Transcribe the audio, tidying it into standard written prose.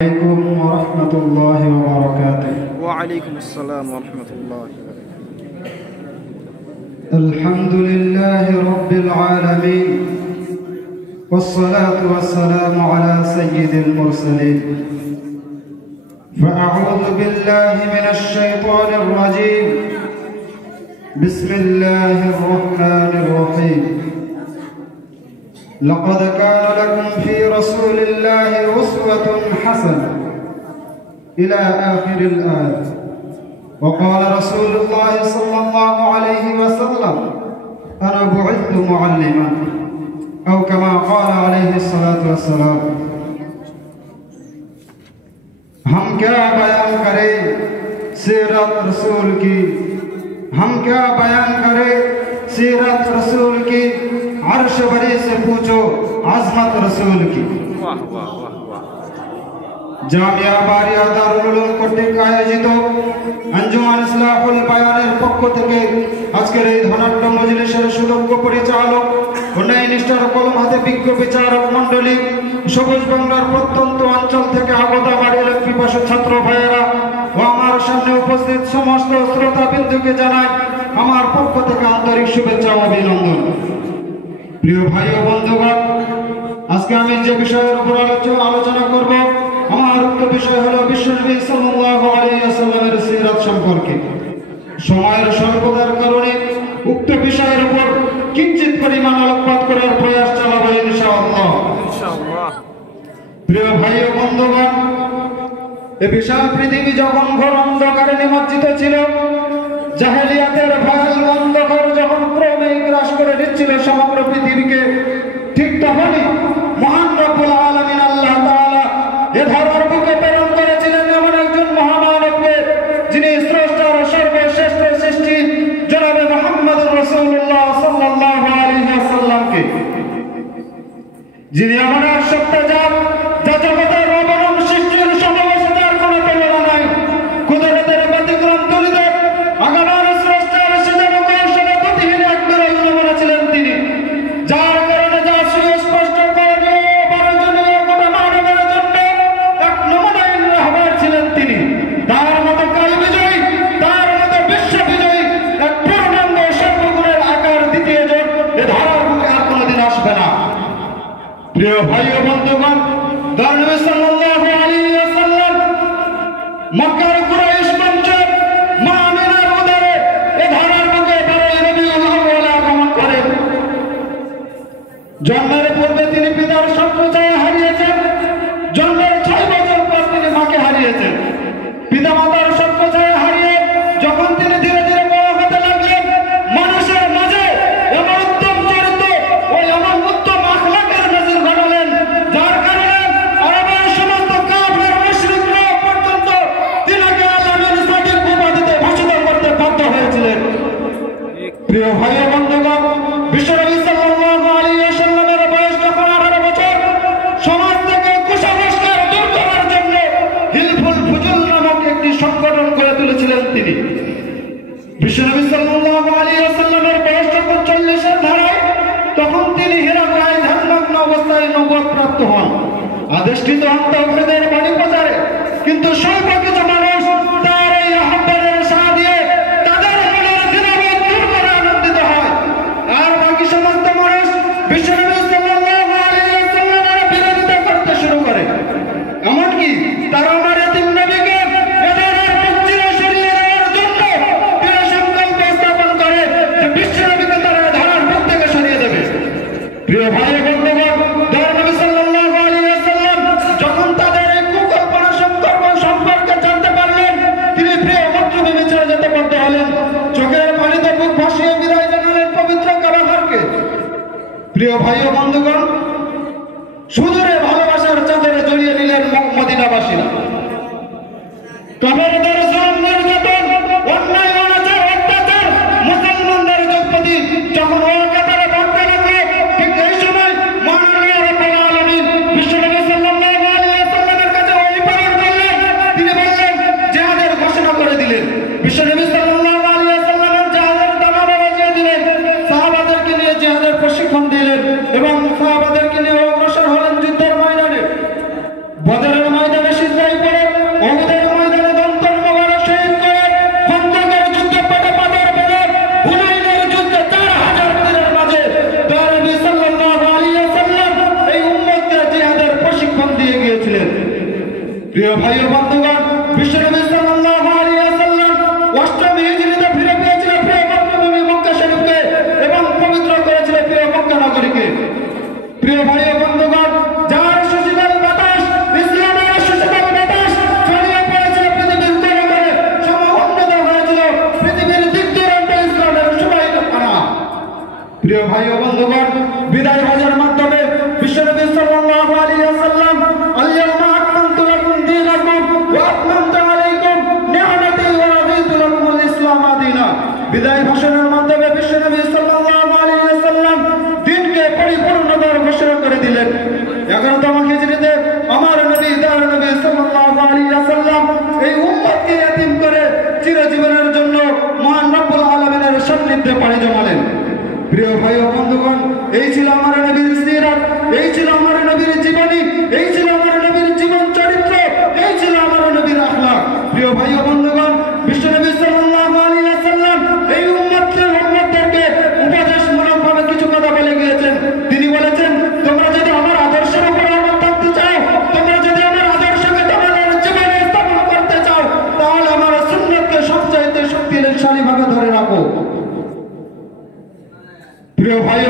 عليكم ورحمة الله وبركاته. وعليكم السلام ورحمة الله وبركاته. الحمد لله رب العالمين، والصلاة والسلام على سيد المرسلين. فأعوذ بالله من الشيطان الرجيم. بسم الله الرحمن الرحيم. لقد كان لكم في رسول الله أسوة حسنة إلى آخر الآية. وقال رسول الله صلى الله عليه وسلم: أنا بعثت معلما، أو كما قال عليه الصلاة والسلام. हम क्या बयान करें सीरत रसूल की, हम क्या बयान करें सीरत रसूल की, अर्श बरी से पूछो आजमत रसूल की। वाह वाह वाह वाह। জামিয়া বারিয়া দারুল উলুম কর্তৃক আয়োজিত আঞ্জুমান ইসলাহুল বায়ানের পক্ষ থেকে আজকের এই ধনাঢ্য মজলিসের সুযোগ্য পরিচালক ও ন্যায়নিষ্ঠার কলম হাতে বিজ্ঞ বিচারক মণ্ডলী, সবুজ বাংলার প্রত্যন্ত অঞ্চল থেকে আগত আমার এলাক পিপাসু ছাত্র ভাইয়েরা ও আমার সামনে উপস্থিত সমস্ত শ্রোতা বিন্দুকে জানাই আমার পক্ষ থেকে আন্তরিক শুভেচ্ছা ও অভিনন্দন। প্রিয় ভাই ও বন্ধুগণ, আজকে আমি যে বিষয়ের উপর আলোচনা করব, আমার উক্ত বিষয় হলো বিশ্বনবী সাল্লাল্লাহু আলাইহি ওয়াসাল্লামের সিরাত সম্পর্কে। সময়ের স্বল্পতার কারণে উক্ত বিষয়ের উপর কিঞ্চিত পরিমাণ আলোকপাত করার প্রয়াস চালাবো ইনশাআল্লাহ। প্রিয় ভাই ও বন্ধুগণ, এই বিশাল পৃথিবী যখন ঘোর অন্ধকারে নিমজ্জিত ছিল, জাহেলিয়াতের ভয়াল অন্ধকার যখন ক্রমে গ্রাস করে নিচ্ছিল সমগ্র পৃথিবীকে, ঠিক তখনই মহান রব্বুল আলামিন আল্লাহ তাআলা এ ধরার বুকে প্রেরণ করেছিলেন এমন একজন মহামানবকে, যিনি স্রষ্টার সর্বশ্রেষ্ঠ সৃষ্টি জনাবে মুহাম্মদুর রাসূলুল্লাহ সাল্লাল্লাহু আলাইহি ওয়াসাল্লামকে, যিনি এমন এক সত্তা যা জগতের অবরম সৃষ্টির সমাবেশে তার কোনো তুলনা নাই। কুদরতের ব্যতিক্রম তুলিত আগামার স্রষ্টার সিজদা কৌশলে গতিহীন এক বিরল নমুনা ছিলেন তিনি, যার কারণে যা সুস্পষ্ট করণীয় প্রয়োজনীয় গোটা মানবের জন্য এক নমুনাহীন রাহবার ছিলেন তিনি। তার মতো কাল বিজয়ী, তার মতো বিশ্ব বিজয়ী এক পূর্ণাঙ্গ সর্বগুণের আকার দ্বিতীয় জন এ ধারার বুকে আর কোনোদিন আসবে না। প্রিয় ভাই ও বন্ধুগণ, নবী সাল্লাল্লাহু আলাইহি ওয়াসাল্লাম মক্কার কুরাইশ বংশ মা আমিনার উদরে এ ধারার বুকে 12 রবিউল আউয়াল আগমন করেন। জন্মের পূর্বে তিনি পিতার সম্প্রদায় হারিয়েছেন, জন্মের 6 বছর পর তিনি মাকে হারিয়েছেন। পিতামাতার সম্প্রদায় হারিয়ে যখন তিনি ধীরে ধীরে বড় হতে লাগলেন, মানুষের মাঝে এমন উত্তম চরিত্র ও এমন উত্তম আখলাকের নজির ঘটালেন, যার কারণে আরবের সমস্ত কাফের মুশরিকরা পর্যন্ত তিনাকে আল্লাহর সঠিক উপাধিতে ভূষিত করতে বাধ্য হয়েছিলেন। প্রিয় ভাই ও বন্ধুগণ, বিশ্বনবী সাল্লাল্লাহু আলাইহি ওয়াসাল্লামের বয়স যখন 18 বছর, সমাজ থেকে কুসংস্কার দূর করার জন্য হিলফুল ফুজুল নামক একটি সংগঠন গড়ে তুলেছিলেন তিনি। বিশ্বনবী সাল্লাল্লাহু আলাইহি ওয়াসাল্লামের বয়স যখন 40-এর ধারায়, তখন তিনি হিরা গুহায় ধ্যানমগ্ন অবস্থায় নবুয়ত প্রাপ্ত হন, আদেষ্টিত হন তাওহীদের বাণী প্রচারে। কিন্তু স্বল্প কিছু মানুষ তার এই আহ্বানের সাড়া দিয়ে তাদের মনের দ্বিধাবোধ দূর করে আনন্দিত হয়, আর বাকি সমস্ত মানুষ বিশ্বনবী সাল্লাল্লাহু আলাইহি ওয়াসাল্লামের বিরোধিতা করতে শুরু করে। এমনকি তারা আমার এতিম নবীকে এদের পশ্চিমে সরিয়ে দেওয়ার জন্য দৃঢ় সংকল্প স্থাপন করে যে বিশ্বনবীকে তারা ধারার বুক থেকে সরিয়ে দেবে। প্রিয় ভাই ও বন্ধুগণ, নবী সাল্লাল্লাহু আলাইহি ওয়াসাল্লাম যখন তাদের এই কুকল্পনা সম্পর্কে জানতে পারলেন, তিনি প্রিয় মাতৃভূমি ছেড়ে যেতে বাধ্য হলেন। চোখের পানিতে বুক ভাসিয়ে বিদায় জানালেন পবিত্র কাবাঘরকে। প্রিয় ভাই ও বন্ধুগণ, সুদূরে ভালোবাসার চাদরে জড়িয়ে নিলেন মদিনাবাসীরা। কাফেরদের জুলুম, নির্যাতন, অন্যায়, অনাচার, অত্যাচার মুসলমানদের প্রতি যখন অকাতরে বাড়তে লাগলো, ঠিক এই সময় মহামানব রব্বুল আলামিন বিশ্বনবী সাল্লাল্লাহু আলাইহি ওয়াসাল্লামের কাছে ওহী প্রেরণ করলেন। তিনি বললেন, জিহাদের ঘোষণা করে দিলেন। বিশ্বনবী সাল্লাল্লাহু আলাইহি ওয়াসাল্লামের জিহাদের দাওয়াত দিয়ে দিলেন, সাহাবাদেরকে নিয়ে জিহাদের প্রশিক্ষণ দিলেন এবং সাহাবাদেরকে নিয়ে অগ্রসর হলেন যুদ্ধের ময়দানে। বদরের ময়দানে গিয়েছিলেন। প্রিয় ভাই ও বন্ধুগণ, বিশ্বনবী সাল্লাল্লাহু আলাইহি ওয়াসাল্লাম অষ্টম হিজরিতে ফিরে পেয়েছিলেন প্রিয় মাতৃভূমি মক্কা শরীফকে এবং পবিত্র করেছিলেন প্রিয় মক্কা নগরীকে। প্রিয় ভাই ও বন্ধুগণ, যার সুশীতল বাতাস, ইসলামের সুশীতল বাতাস ছড়িয়ে পড়েছিল পৃথিবীর কোণে কোণে, সমুন্নত হয়েছিল পৃথিবীর দিক দূরান্তে ইসলামের সুবাহিত কণা। প্রিয় ভাই ও বন্ধুগণ, বিদায় হজের মাধ্যমে বিশ্বনবী সাল্লাল্লাহু আলাইহি ওয়াসাল্লাম আল-ইয়াওমা আকমালতু লাকুম দীনাকুম ওয়া আতমামতু আলাইকুম নি'মাতি ওয়া রাদিতু লাকুমুল ইসলামা দীনা। বিদায় ভাষণের মাধ্যমে বিশ্বনবী সাল্লাল্লাহু আলাইহি ওয়াসাল্লাম দিনকে পরিপূর্ণতার ঘোষণা করে দিলেন। 11তম হিজরিতে আমার নবী দয়ার নবী সাল্লাল্লাহু আলাইহি ওয়াসাল্লাম এই উম্মতকে ইয়াতীম করে চিরজীবনের জন্য মহান রব্বুল আলামিনের সান্নিধ্যে পাড়ি জমালেন। প্রিয় ভাই ও বন্ধুগণ, এই ছিল আমার নবীর সিরাত, এই ছিল আমার নবীর জীবনী, এই ছিল আমার নবীর জীবন চরিত্র, এই ছিল আমার নবীর আখলাক। প্রিয় ভাই ও বন্ধুগণ, বিশ্বনবী সাল্লাল্লাহু আলাইহি ওয়াসাল্লাম এই উম্মতদেরকে উপদেশমূলকভাবে কিছু কথা বলে গিয়েছেন। তিনি বলেছেন, তোমরা যদি আমার আদর্শের উপর আমল থাকতে চাও, তোমরা যদি আমার আদর্শকে তোমাদের জীবনে স্থাপন করতে চাও, তাহলে আমার সুন্নাতকে সবচাইতে শক্তিশালীভাবে ধরে রাখো। প্রিয় ভাই